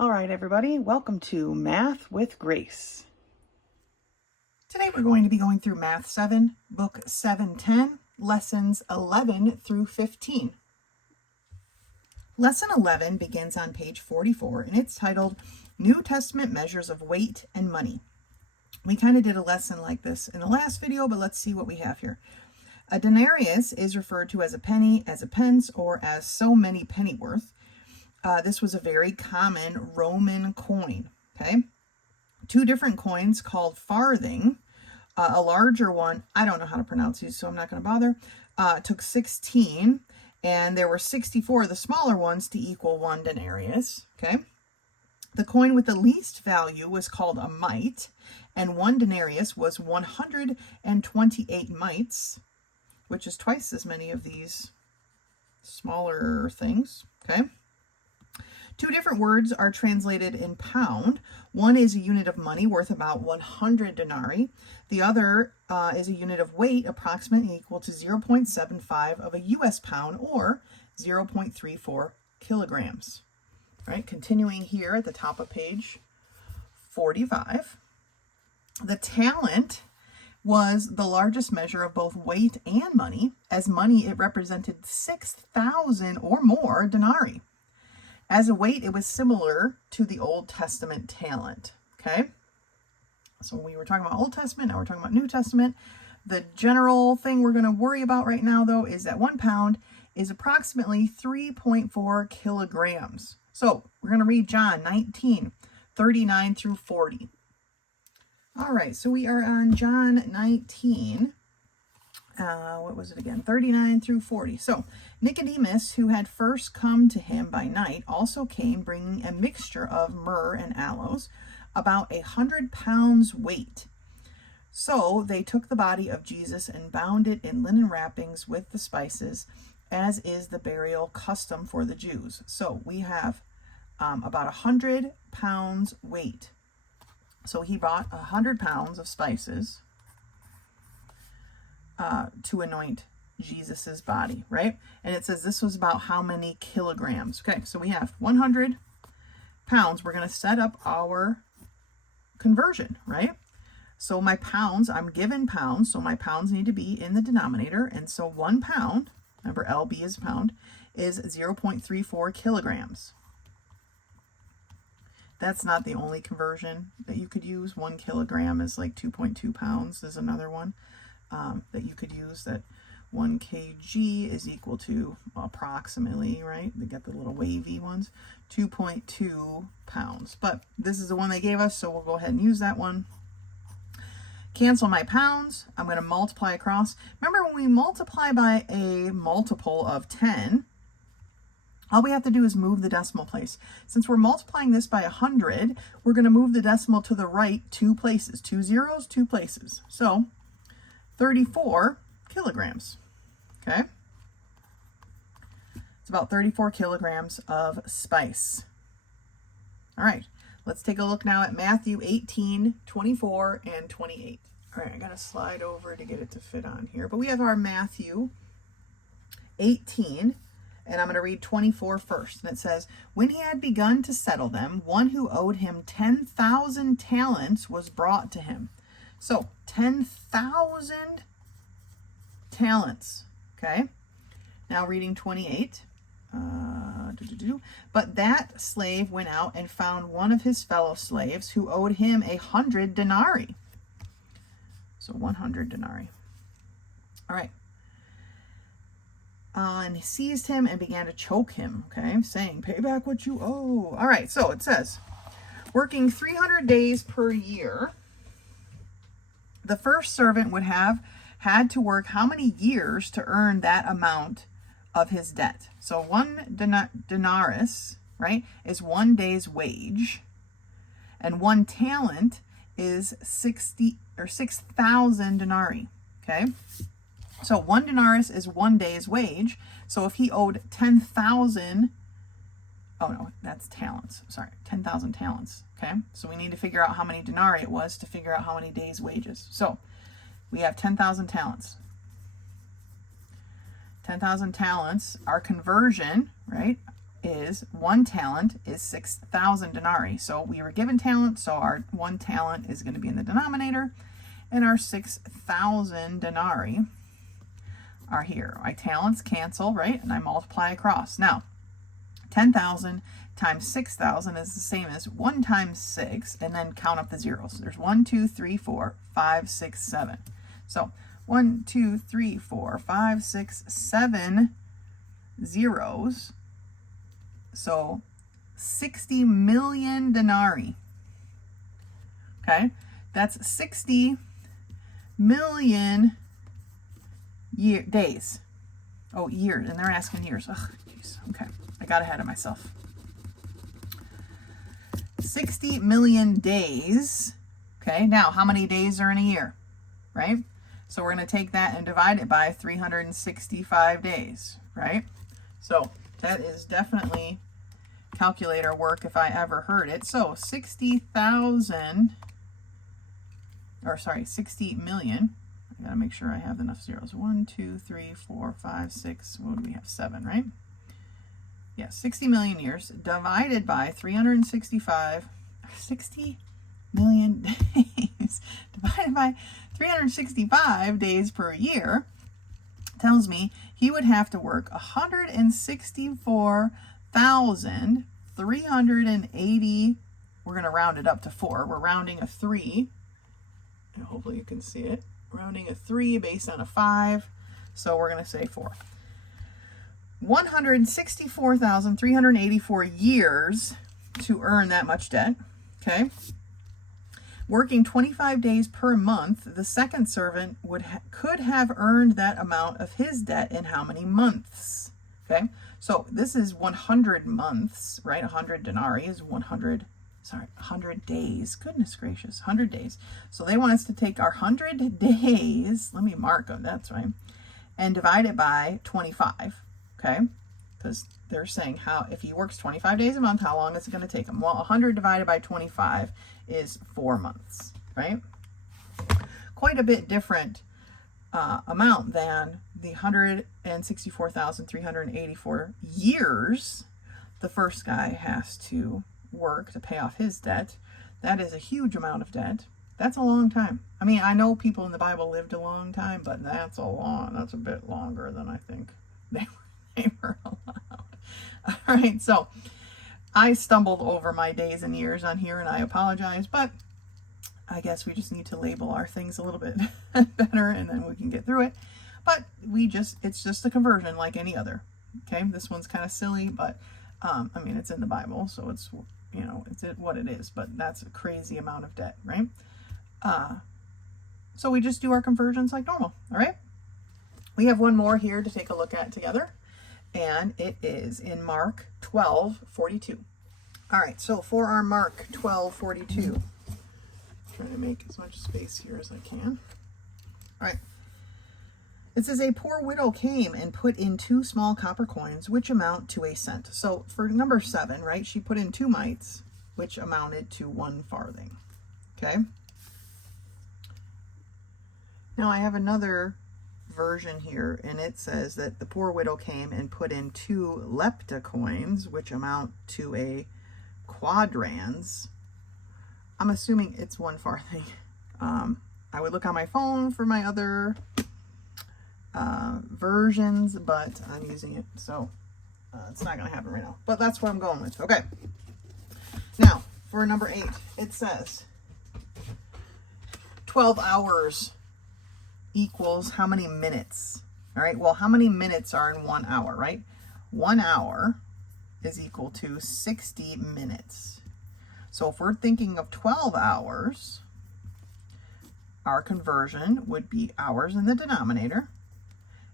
All right, everybody, welcome to Math with Grace. Today we're going to be going through Math 7, Book 710, Lessons 11 through 15. Lesson 11 begins on page 44, and it's titled New Testament Measures of Weight and Money. We kind of did a lesson like this in the last video, but let's see what we have here. A denarius is referred to as a penny, as a pence, or as so many pennyworth. This was a very common Roman coin, okay? Two different coins called farthing. A larger one, I don't know how to pronounce these, so I'm not going to bother, took 16, and there were 64 of the smaller ones to equal one denarius, okay? The coin with the least value was called a mite, and one denarius was 128 mites, which is twice as many of these smaller things, okay? Two different words are translated in pound. One is a unit of money worth about 100 denarii. The other is a unit of weight approximately equal to 0.75 of a US pound or 0.34 kilograms. All right, continuing here at the top of page 45. The talent was the largest measure of both weight and money. As money, it represented 6,000 or more denarii. As a weight, it was similar to the Old Testament talent, okay? So we were talking about Old Testament, now we're talking about New Testament. The general thing we're going to worry about right now, though, is that 1 pound is approximately 3.4 kilograms. So we're going to read John 19, 39 through 40. All right, so we are on John 19. What was it again? 39 through 40. So Nicodemus, who had first come to him by night, also came bringing a mixture of myrrh and aloes, about 100 pounds weight. So they took the body of Jesus and bound it in linen wrappings with the spices, as is the burial custom for the Jews. So we have about 100 pounds weight. So he bought 100 pounds of spices to anoint Jesus's body, right? And it says this was about how many kilograms? Okay, so we have 100 pounds. We're going to set up our conversion, right? So my pounds, I'm given pounds, so my pounds need to be in the denominator. And so 1 pound, remember LB is pound, is 0.34 kilograms. That's not the only conversion that you could use. 1 kilogram is like 2.2 pounds. There's another one that you could use, that 1 kg is equal to approximately, right? They get the little wavy ones, 2.2 pounds. But this is the one they gave us, so we'll go ahead and use that one. Cancel my pounds. I'm going to multiply across. Remember, when we multiply by a multiple of 10, all we have to do is move the decimal place. Since we're multiplying this by 100, we're going to move the decimal to the right 2 places. 2 zeros, 2 places. So 34 kilograms, okay? It's about 34 kilograms of spice. All right, let's take a look now at Matthew 18, 24, and 28. All right, I got to slide over to get it to fit on here. But we have our Matthew 18, and I'm going to read 24 first. And it says, when he had begun to settle them, one who owed him 10,000 talents was brought to him. So 10,000 talents, okay? Now reading 28. But that slave went out and found one of his fellow slaves who owed him 100 denarii. So 100 denarii. All right. And he seized him and began to choke him, okay? Saying, pay back what you owe. All right, so it says, working 300 days per year, the first servant would have had to work how many years to earn that amount of his debt? So 1 denarius, right, is 1 day's wage, and 1 talent is 6,000 denarii, okay? So 1 denarius is 1 day's wage. So if he owed 10,000, oh no, that's talents, sorry, 10,000 talents, okay? So we need to figure out how many denarii it was to figure out how many days' wages. So we have 10,000 talents. 10,000 talents, our conversion, right, is 1 talent is 6,000 denarii. So we were given talent, so our 1 talent is going to be in the denominator, and our 6,000 denarii are here. My talents cancel, right? And I multiply across. Now, 10,000 times 6,000 is the same as 1 times 6, and then count up the zeros. There's 1, 2, 3, 4, 5, 6, 7. So 1, 2, 3, 4, 5, 6, 7 zeros. So 60 million denarii. Okay, that's 60 million days. Oh, years, and they're asking years. Oh, jeez. Okay, I got ahead of myself. 60 million days. Okay, now how many days are in a year, right? So we're going to take that and divide it by 365 days, right? So that is definitely calculator work if I ever heard it. So 60,000, or sorry, 60 million. I got to make sure I have enough zeros. 1, 2, 3, 4, 5, 6. What do we have? 7, right? Yeah, 60 million years divided by 365, 60 million days divided by 365 days per year tells me he would have to work 164,380. We're going to round it up to 4. We're rounding a 3, and hopefully you can see it. Rounding a 3 based on a 5, so we're going to say 4. 164,384 years to earn that much debt. Okay. Working 25 days per month, the second servant could have earned that amount of his debt in how many months? Okay. So this is 100 months, right? 100 denarii is 100 days. Goodness gracious, 100 days. So they want us to take our 100 days, let me mark them, that's right, and divide it by 25. Okay, because they're saying if he works 25 days a month, how long is it going to take him? Well, 100 divided by 25 is 4 months, right? Quite a bit different amount than the 164,384 years the first guy has to work to pay off his debt. That is a huge amount of debt. That's a long time. I mean, I know people in the Bible lived a long time, but that's a bit longer than I think they were allowed. All right, so I stumbled over my days and years on here, and I apologize, but I guess we just need to label our things a little bit better, and then we can get through it. But it's just a conversion like any other. Okay, this one's kind of silly, but I mean, it's in the Bible, so it's, it's what it is, but that's a crazy amount of debt, right? So we just do our conversions like normal. All right, we have one more here to take a look at together, and it is in Mark 12:42. All right, so for our Mark 12:42, trying to make as much space here as I can. All right, it says, a poor widow came and put in 2 small copper coins, which amount to a cent. So for number 7, right, she put in 2 mites, which amounted to 1 farthing. Okay. Now I have another version here, and it says that the poor widow came and put in 2 lepta coins, which amount to a quadrans. I'm assuming it's 1 farthing. I would look on my phone for my other versions, but I'm using it, so it's not going to happen right now. But that's what I'm going with. Okay. Now, for number 8, it says 12 hours equals how many minutes? All right, well, how many minutes are in 1 hour, right? 1 hour is equal to 60 minutes. So if we're thinking of 12 hours, our conversion would be hours in the denominator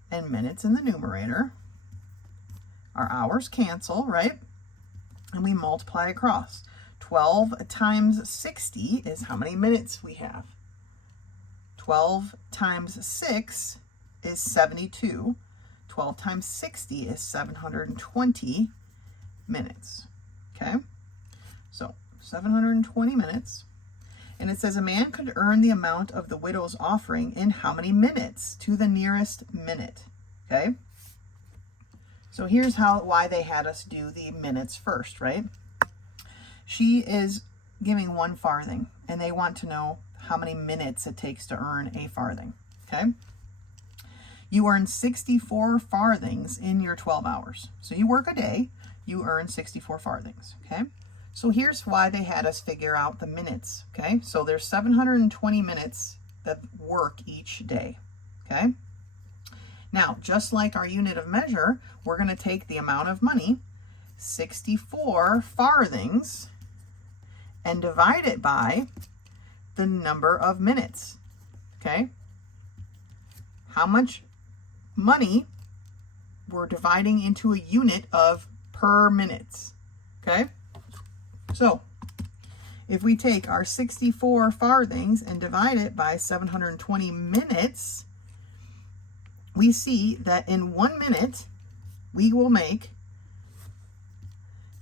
and minutes in the numerator. Our hours cancel, right? And we multiply across. 12 times 60 is how many minutes we have. 12 times 6 is 72. 12 times 60 is 720 minutes. Okay? So 720 minutes. And it says a man could earn the amount of the widow's offering in how many minutes? To the nearest minute. Okay? So here's why they had us do the minutes first, right? She is giving 1 farthing, and they want to know how many minutes it takes to earn a farthing, okay? You earn 64 farthings in your 12 hours. So you work a day, you earn 64 farthings, okay? So here's why they had us figure out the minutes, okay? So there's 720 minutes of work each day, okay? Now, just like our unit of measure, we're going to take the amount of money, 64 farthings, and divide it by the number of minutes, okay? How much money we're dividing into a unit of per minutes, okay? So if we take our 64 farthings and divide it by 720 minutes, we see that in 1 minute, we will make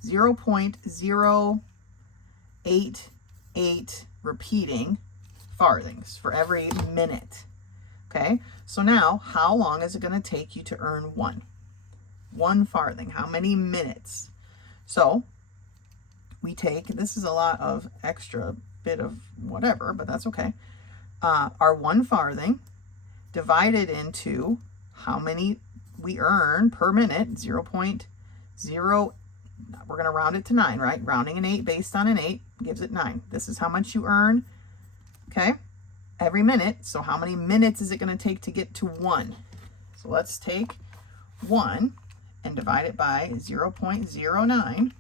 0.088 repeating farthings for every minute. Okay, so now how long is it going to take you to earn one farthing? How many minutes? So we take, this is a lot of extra bit of whatever, but that's okay. Our 1 farthing divided into how many we earn per minute, 0.0, we're going to round it to 9, right? Rounding an 8 based on an 8 gives it 9. This is how much you earn, okay, every minute. So how many minutes is it going to take to get to 1? So let's take 1 and divide it by 0.09.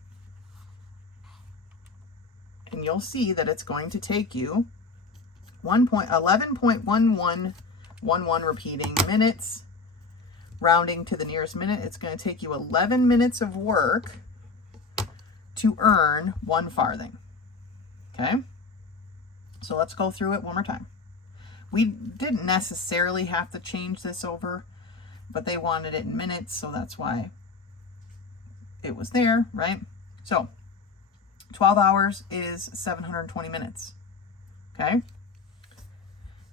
And you'll see that it's going to take you 11.1111 repeating minutes. Rounding to the nearest minute, it's going to take you 11 minutes of work to earn 1 farthing. Okay? So let's go through it one more time. We didn't necessarily have to change this over, but they wanted it in minutes, so that's why it was there, right? So 12 hours is 720 minutes. Okay?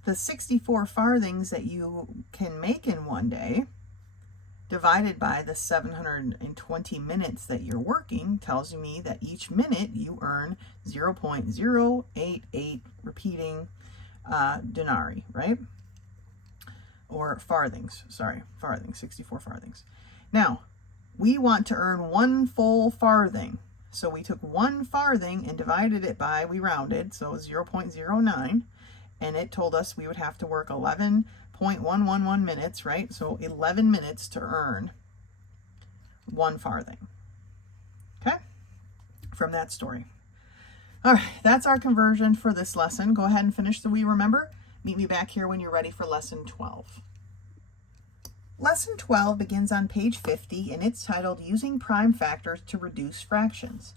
The 64 farthings that you can make in one day divided by the 720 minutes that you're working tells me that each minute you earn 0.088 repeating denarii, right? Or farthings, sorry, farthings, 64 farthings. Now, we want to earn 1 full farthing. So we took 1 farthing and divided it by, we rounded, so 0.09, and it told us we would have to work 11.111 minutes, right? So 11 minutes to earn 1 farthing, okay? From that story. All right, that's our conversion for this lesson. Go ahead and finish the We Remember. Meet me back here when you're ready for lesson 12. Lesson 12 begins on page 50, and it's titled Using Prime Factors to Reduce Fractions.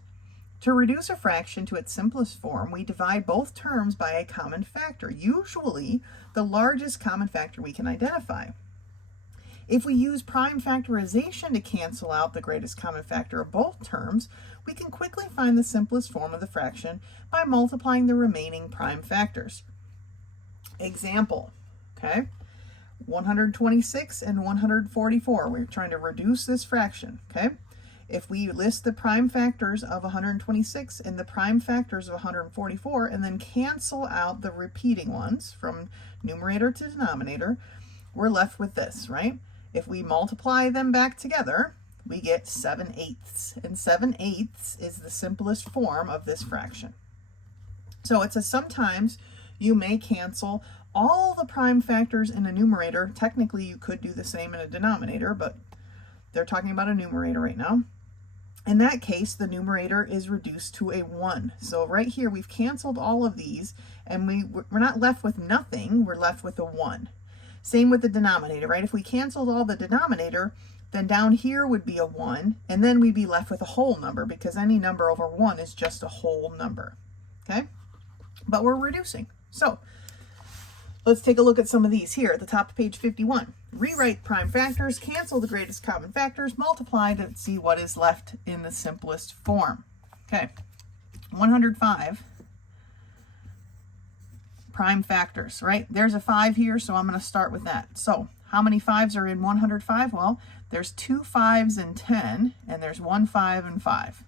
To reduce a fraction to its simplest form, we divide both terms by a common factor, usually the largest common factor we can identify. If we use prime factorization to cancel out the greatest common factor of both terms, we can quickly find the simplest form of the fraction by multiplying the remaining prime factors. Example, okay? 126 and 144. We're trying to reduce this fraction, okay? If we list the prime factors of 126 and the prime factors of 144 and then cancel out the repeating ones from numerator to denominator, we're left with this, right? If we multiply them back together, we get 7/8, and 7/8 is the simplest form of this fraction. So it says sometimes you may cancel all the prime factors in a numerator. Technically, you could do the same in a denominator, but they're talking about a numerator right now. In that case, the numerator is reduced to a 1. So right here, we've canceled all of these, and we're not left with nothing. We're left with a 1. Same with the denominator, right? If we canceled all the denominator, then down here would be a 1, and then we'd be left with a whole number, because any number over 1 is just a whole number, okay? But we're reducing. So let's take a look at some of these here at the top of page 51. Rewrite prime factors, cancel the greatest common factors, multiply to see what is left in the simplest form. Okay, 105 prime factors, right? There's a 5 here, so I'm going to start with that. So How many 5s are in 105? Well, there's 2 5s in 10, and there's 1 5 and 5.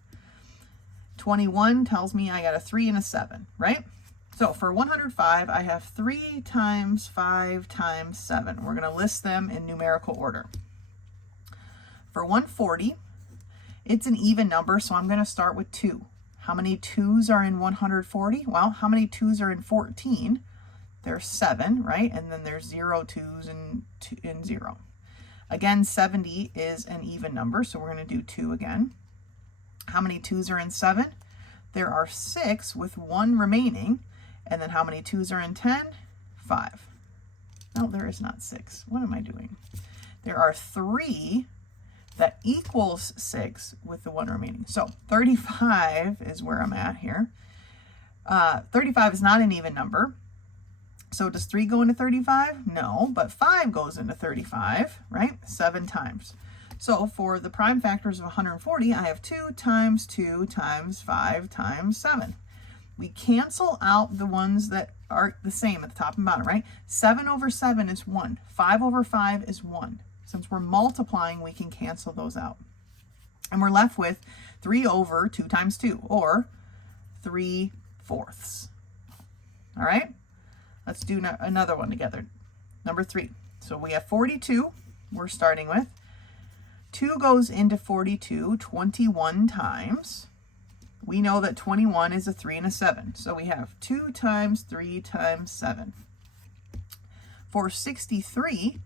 21 tells me I got a 3 and a 7, right? So for 105, I have 3 times 5 times 7. We're going to list them in numerical order. For 140, it's an even number, so I'm going to start with 2. How many 2s are in 140? Well, how many 2s are in 14? There's 7, right? And then there's 0 2s and 0. Again, 70 is an even number, so we're going to do 2 again. How many 2s are in 7? There are 6 with 1 remaining. And then how many 2s are in 10? 5. No, there is not 6. What am I doing? There are 3 that equals 6 with the 1 remaining. So 35 is where I'm at here. 35 is not an even number. So does 3 go into 35? No, but 5 goes into 35, right? 7 times. So for the prime factors of 140, I have 2 times 2 times 5 times 7. We cancel out the ones that are the same at the top and bottom, right? 7 over 7 is 1. 5 over 5 is 1. Since we're multiplying, we can cancel those out. And we're left with 3 over 2 times 2, or 3/4. All right? Let's do another one together. Number 3. So we have 42 we're starting with. 2 goes into 42 21 times. We know that 21 is a 3 and a 7. So we have 2 times 3 times 7. For 63,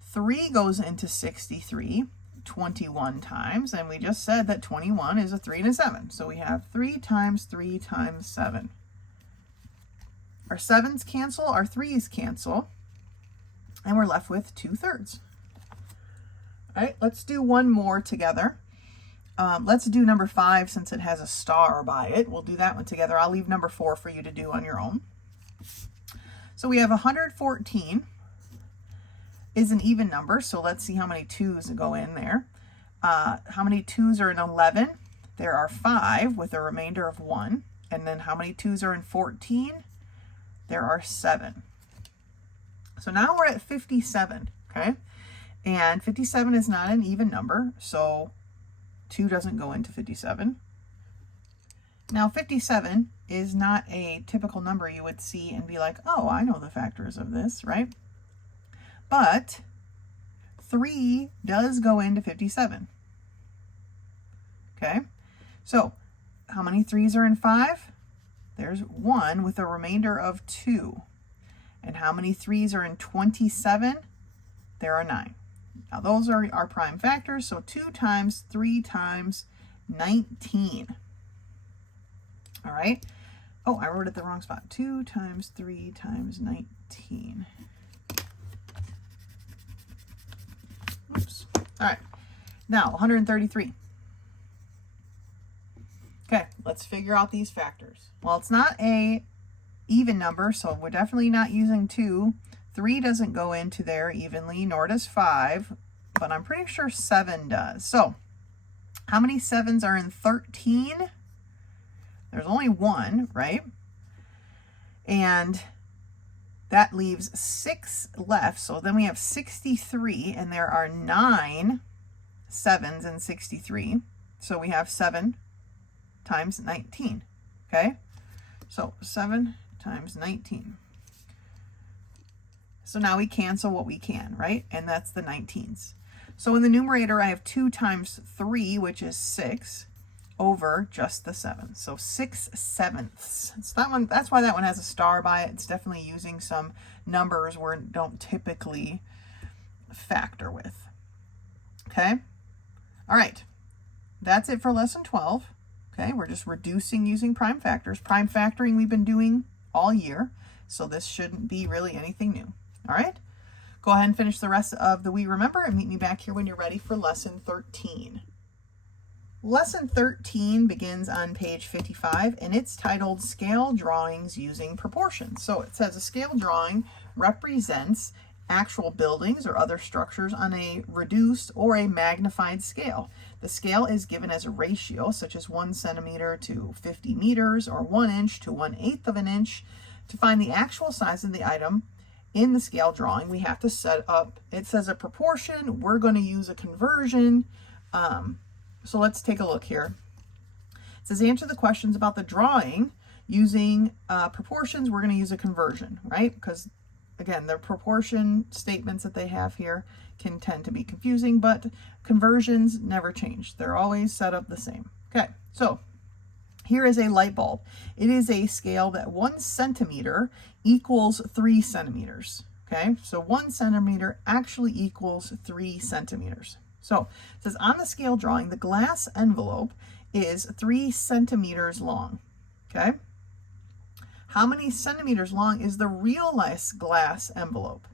3 goes into 63 21 times. And we just said that 21 is a 3 and a 7. So we have 3 times 3 times 7. Our 7s cancel, our 3s cancel, and we're left with 2/3. All right, let's do one more together. Let's do number 5 since it has a star by it. We'll do that one together. I'll leave number 4 for you to do on your own. So we have 114 is an even number, so let's see how many 2s go in there. How many 2s are in 11? There are 5 with a remainder of 1. And then how many 2s are in 14? There are 7. So now we're at 57, okay? And 57 is not an even number, so 2 doesn't go into 57. Now 57 is not a typical number you would see and be like, oh, I know the factors of this, right? But 3 does go into 57. Okay, so how many 3s are in 5? There's 1 with a remainder of 2. And how many 3s are in 27? There are 9. Now those are our prime factors, so 2 times 3 times 19. All right. Oh, I wrote it the wrong spot. 2 times 3 times 19. Oops. All right. Now 133. Okay, let's figure out these factors. Well, it's not a even number, so we're definitely not using 2. 3 doesn't go into there evenly, nor does 5, but I'm pretty sure 7 does. So how many 7s are in 13? There's only 1, right? And that leaves 6 left. So then we have 63, and there are 9 7s in 63. So we have 7 times 19, okay? So 7 times 19. So now we cancel what we can, right? And that's the 19s. So in the numerator, I have 2 times 3, which is 6, over just the 7. So 6/7. So that one, that's why that one has a star by it. It's definitely using some numbers we don't typically factor with. Okay? All right. That's it for lesson 12. Okay, we're just reducing using prime factors. Prime factoring we've been doing all year, so this shouldn't be really anything new. All right, go ahead and finish the rest of the We Remember and meet me back here when you're ready for lesson 13. Lesson 13 begins on page 55, and it's titled Scale Drawings Using Proportions. So it says a scale drawing represents actual buildings or other structures on a reduced or a magnified scale. The scale is given as a ratio, such as 1 centimeter to 50 meters or 1 inch to 1/8 of an inch. To find the actual size of the item, in the scale drawing, we have to set up, it says a proportion, we're going to use a conversion. So let's take a look here. It says answer the questions about the drawing using proportions. We're going to use a conversion, right? Because again, the proportion statements that they have here can tend to be confusing, but conversions never change. They're always set up the same. Okay, so here is a light bulb. It is a scale that 1 centimeter equals 3 centimeters. Okay, so 1 centimeter actually equals 3 centimeters. So it says on the scale drawing, the glass envelope is 3 centimeters long. Okay, how many centimeters long is the real glass envelope?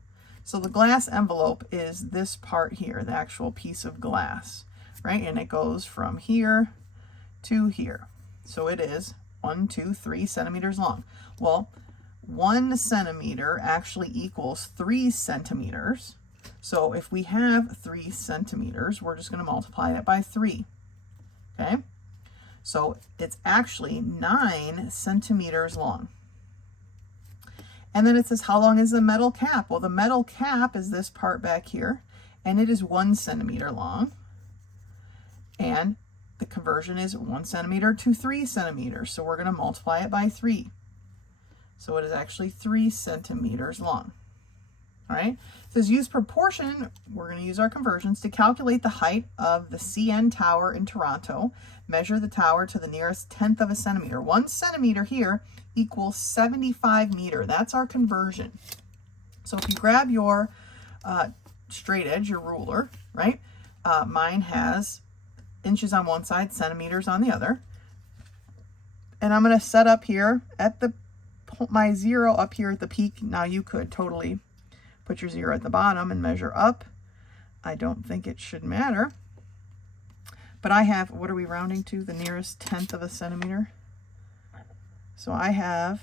So the glass envelope is this part here, the actual piece of glass, right? And it goes from here to here. So it is 1, 2, 3 centimeters long. Well, 1 centimeter actually equals 3 centimeters. So if we have 3 centimeters, we're just going to multiply it by 3. Okay? So it's actually 9 centimeters long. And then it says, how long is the metal cap? Well, the metal cap is this part back here, and it is 1 centimeter long. And the conversion is 1 centimeter to 3 centimeters. So we're going to multiply it by 3. So it is actually 3 centimeters long. All right. It says use proportion. We're going to use our conversions to calculate the height of the CN Tower in Toronto. Measure the tower to the nearest 1/10 of a centimeter. 1 centimeter here equals 75 meters. That's our conversion. So if you grab your straight edge, your ruler, right? Mine has inches on one side, centimeters on the other. And I'm going to set up here at my 0 up here at the peak. Now you could totally put your 0 at the bottom and measure up. I don't think it should matter. But I have, what are we rounding to? The nearest 1/10 of a centimeter. So I have,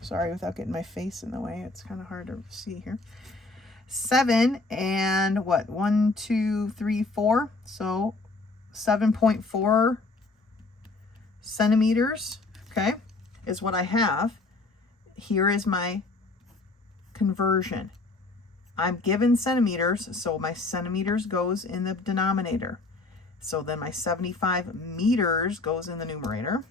sorry, without getting my face in the way, it's kind of hard to see here. 7 and what? 1, 2, 3, 4. So 7.4 centimeters, okay, is what I have. Here is my conversion. I'm given centimeters, so my centimeters goes in the denominator. So then my 75 meters goes in the numerator.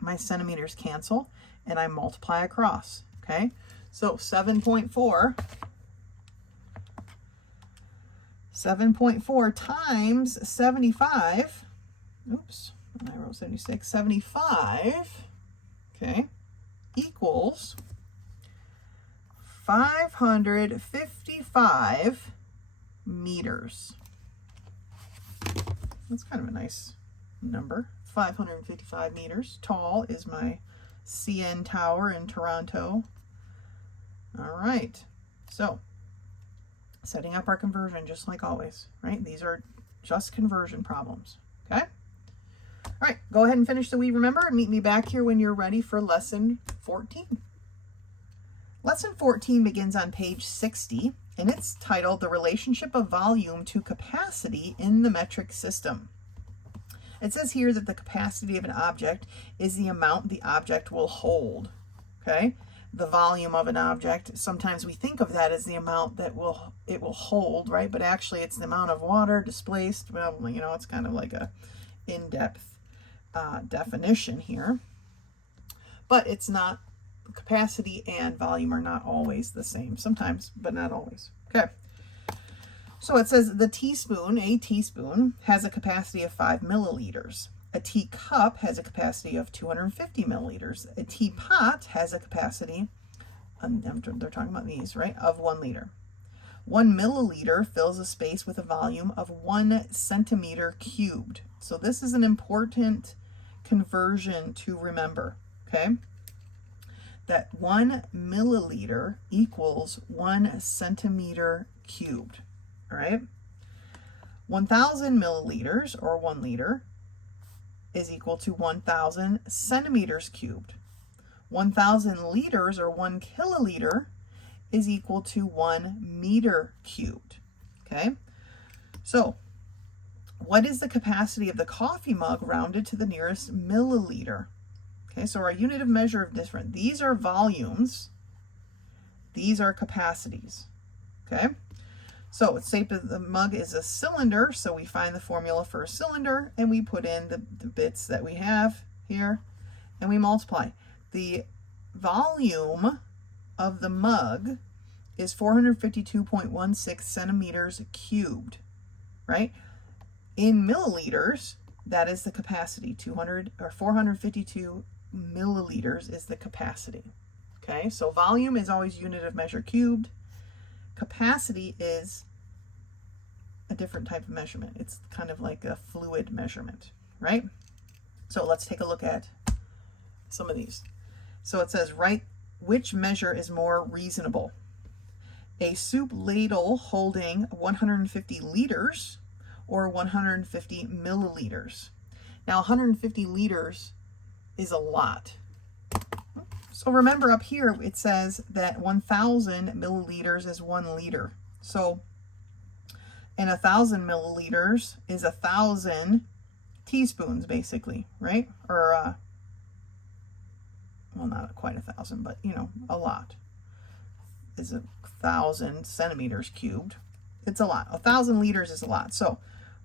My centimeters cancel, and I multiply across, okay? So 7.4 times 75, oops, I wrote 76, 75, okay, equals 555 meters. That's kind of a nice number. 555 meters tall is my CN Tower in Toronto. All right, so setting up our conversion just like always, right? These are just conversion problems, okay? All right, go ahead and finish the We Remember and meet me back here when you're ready for lesson 14. Lesson 14 begins on page 60, and it's titled The Relationship of Volume to Capacity in the Metric System. It says here that the capacity of an object is the amount the object will hold, okay? The volume of an object, sometimes we think of that as the amount that it will hold, right? But actually it's the amount of water displaced. Well, you know, it's kind of like a in-depth definition here. But it's not, capacity and volume are not always the same. Sometimes, but not always. Okay. So it says a teaspoon has a capacity of 5 milliliters. A teacup has a capacity of 250 milliliters. A teapot has a capacity, they're talking about these, right, of 1 liter. 1 milliliter fills a space with a volume of 1 centimeter cubed. So this is an important conversion to remember, okay? That 1 milliliter equals 1 centimeter cubed. All right, 1,000 milliliters, or 1 liter, is equal to 1,000 centimeters cubed. 1,000 liters, or 1 kiloliter, is equal to 1 meter cubed. Okay, so what is the capacity of the coffee mug rounded to the nearest milliliter? Okay, so our unit of measure of different. These are volumes, These are capacities, okay? So the shape of the mug is a cylinder, so we find the formula for a cylinder, and we put in the bits that we have here, and we multiply. The volume of the mug is 452.16 centimeters cubed, right? In milliliters, that is the capacity. 452 milliliters is the capacity. Okay, so volume is always unit of measure cubed. Capacity is a different type of measurement. It's kind of like a fluid measurement, right? So let's take a look at some of these. So it says, write which measure is more reasonable. A soup ladle holding 150 liters or 150 milliliters. Now 150 liters is a lot. So remember up here it says that 1,000 milliliters is 1 liter. So, and 1,000 milliliters is 1,000 teaspoons basically, right? Or, well, not quite 1,000, but you know, a lot. Is 1,000 centimeters cubed. It's a lot. 1,000 liters is a lot. So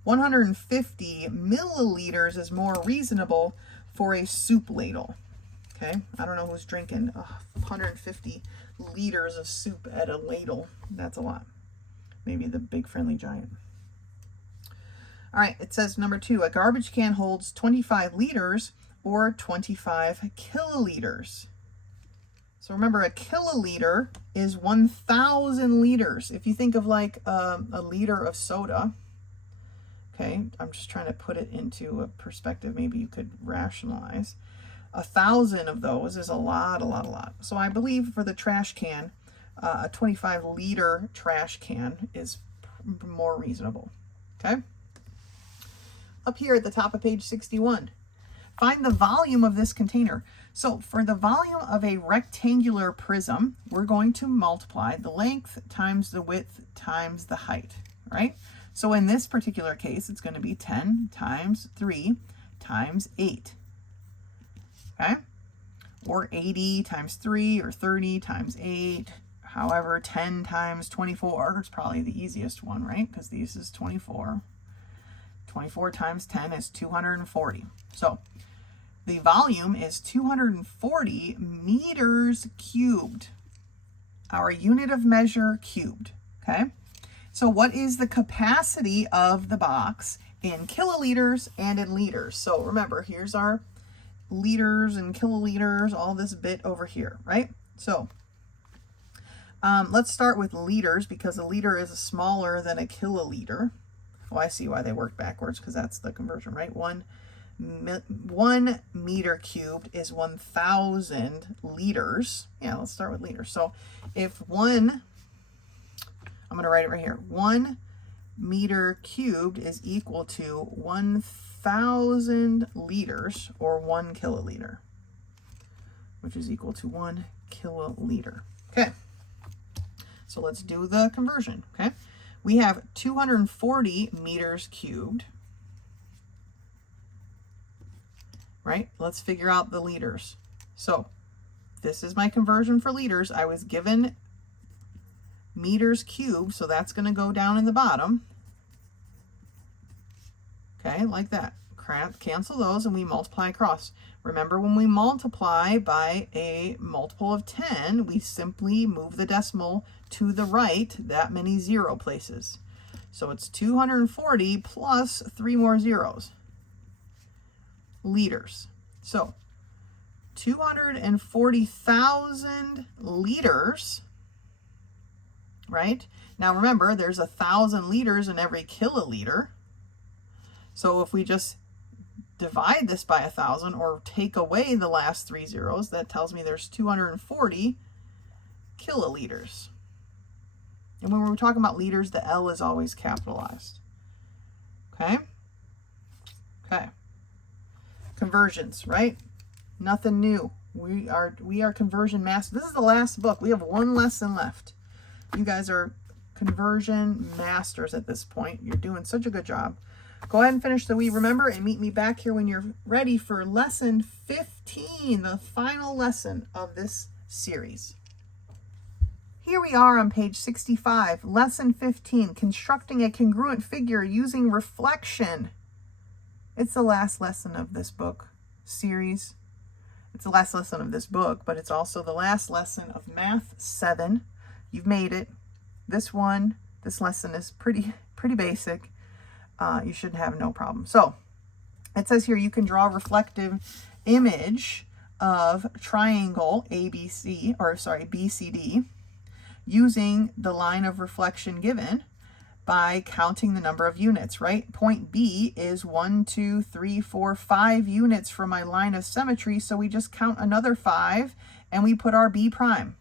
150 milliliters is more reasonable for a soup ladle. Okay, I don't know who's drinking 150 liters of soup at a ladle. That's a lot. Maybe the Big Friendly Giant. All right, it says number 2, a garbage can holds 25 liters or 25 kiloliters. So remember, a kiloliter is 1,000 liters. If you think of like a liter of soda, okay, I'm just trying to put it into a perspective. Maybe you could rationalize. 1,000 of those is a lot. So I believe for the trash can, a 25 liter trash can is more reasonable. Okay. Up here at the top of page 61, find the volume of this container. So for the volume of a rectangular prism, we're going to multiply the length times the width times the height, right? So in this particular case, it's going to be 10 times 3 times 8. Okay, or 80 times 3 or 30 times 8. However, 10 times 24 is probably the easiest one, right? Because this is 24. 24 times 10 is 240. So the volume is 240 meters cubed. Our unit of measure cubed, okay? So what is the capacity of the box in kiloliters and in liters? So remember, here's our liters and kiloliters, all this bit over here, right? So let's start with liters, because a liter is smaller than a kiloliter. Oh, I see why they work backwards, because that's the conversion, right? 1 meter cubed is 1,000 liters. Yeah, let's start with liters. So if I'm going to write it right here. 1 meter cubed is equal to 1,000 liters, or 1 kiloliter, which is equal to 1 kiloliter. Okay, so let's do the conversion. Okay, we have 240 meters cubed, right? Let's figure out the liters. So this is my conversion for liters. I was given meters cubed, so that's going to go down in the bottom. Okay, like that. Cancel those and we multiply across. Remember, when we multiply by a multiple of 10, we simply move the decimal to the right that many 0 places. So it's 240 plus 3 more zeros. Liters. So 240,000 liters, right? Now remember, there's 1,000 liters in every kiloliter. So if we just divide this by 1,000 or take away the last 3 zeros, that tells me there's 240 kiloliters. And when we're talking about liters, the L is always capitalized. Okay? Okay. Conversions, right? Nothing new. We are conversion masters. This is the last book. We have one lesson left. You guys are conversion masters at this point. You're doing such a good job. Go ahead and finish the we remember and meet me back here when you're ready for lesson 15, the final lesson of this series. Here we are on page 65, lesson 15, constructing a congruent figure using reflection. It's the last lesson of this book series. It's the last lesson of this book, but it's also the last lesson of Math 7. You've made it. This lesson is pretty basic. You should have no problem. So it says here you can draw a reflective image of triangle BCD using the line of reflection given by counting the number of units, right? Point B is 1, 2, 3, 4, 5 units from my line of symmetry, so we just count another 5 and we put our B prime.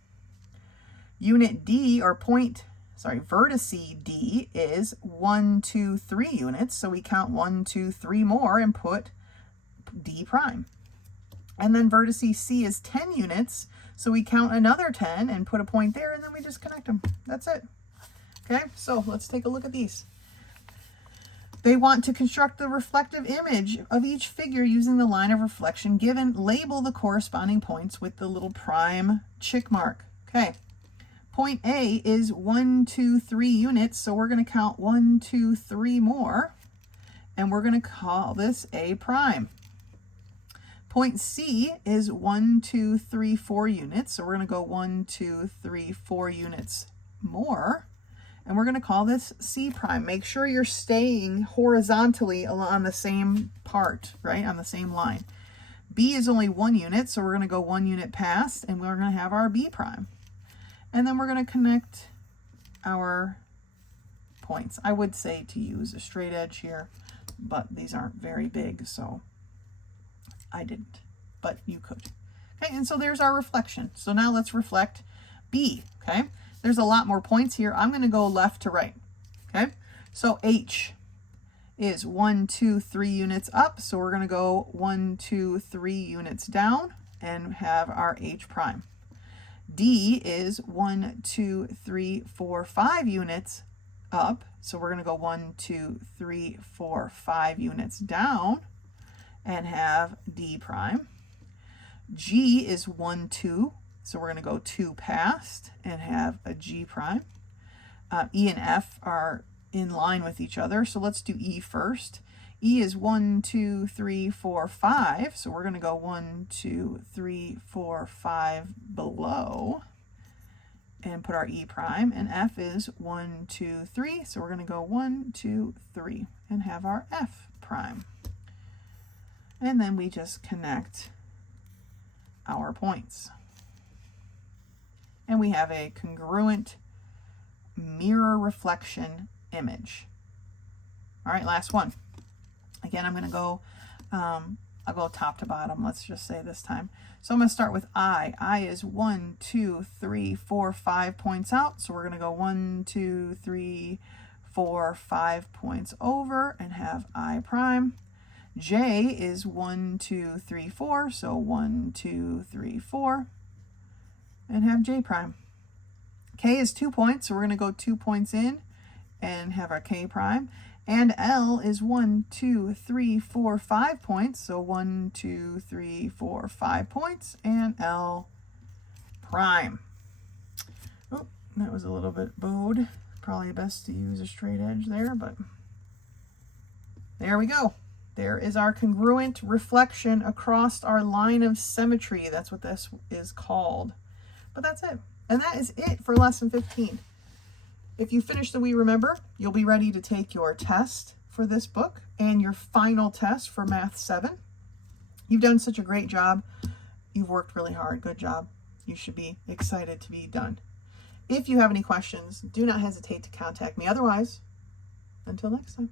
Unit D, or vertice D is 1, 2, 3 units, so we count 1, 2, 3 more and put D prime. And then vertice C is 10 units, so we count another 10 and put a point there, and then we just connect them. That's it. Okay, so let's take a look at these. They want to construct the reflective image of each figure using the line of reflection given. Label the corresponding points with the little prime check mark. Okay, point A is 1, 2, 3 units, so we're going to count 1, 2, 3 more, and we're going to call this A prime. Point C is 1, 2, 3, 4 units, so we're going to go 1, 2, 3, 4 units more, and we're going to call this C prime. Make sure you're staying horizontally on the same part, right, on the same line. B is only 1 unit, so we're going to go 1 unit past, and we're going to have our B prime. And then we're going to connect our points. I would say to use a straight edge here, but these aren't very big, so I didn't, but you could. Okay, and so there's our reflection. So now let's reflect B, okay? There's a lot more points here. I'm going to go left to right, okay? So H is 1, 2, 3 units up, so we're going to go 1, 2, 3 units down and have our H prime. D is 1, 2, 3, 4, 5 units up, so we're going to go 1, 2, 3, 4, 5 units down and have D prime. G is 1, 2, so we're going to go 2 past and have a G prime. E and F are in line with each other, so let's do E first. E is 1, 2, 3, 4, 5, so we're going to go 1, 2, 3, 4, 5 below and put our E prime. And F is 1, 2, 3, so we're going to go 1, 2, 3 and have our F prime. And then we just connect our points. And we have a congruent mirror reflection image. All right, last one. Again, I'm going to go, I'll go top to bottom, let's just say this time. So I'm going to start with I. I is 1, 2, 3, 4, 5 points out. So we're going to go 1, 2, 3, 4, 5 points over and have I prime. J is 1, 2, 3, 4, so 1, 2, 3, 4, and have J prime. K is 2 points, so we're going to go 2 points in and have our K prime. And L is 1, 2, 3, 4, 5 points, so 1, 2, 3, 4, 5 points, and L prime. Oh, that was a little bit bowed. Probably best to use a straight edge there, but there we go. There is our congruent reflection across our line of symmetry. That's what this is called. But that's it. And that is it for lesson 15. If you finish the We Remember, you'll be ready to take your test for this book and your final test for Math 7. You've done such a great job. You've worked really hard. Good job. You should be excited to be done. If you have any questions, do not hesitate to contact me. Otherwise, until next time.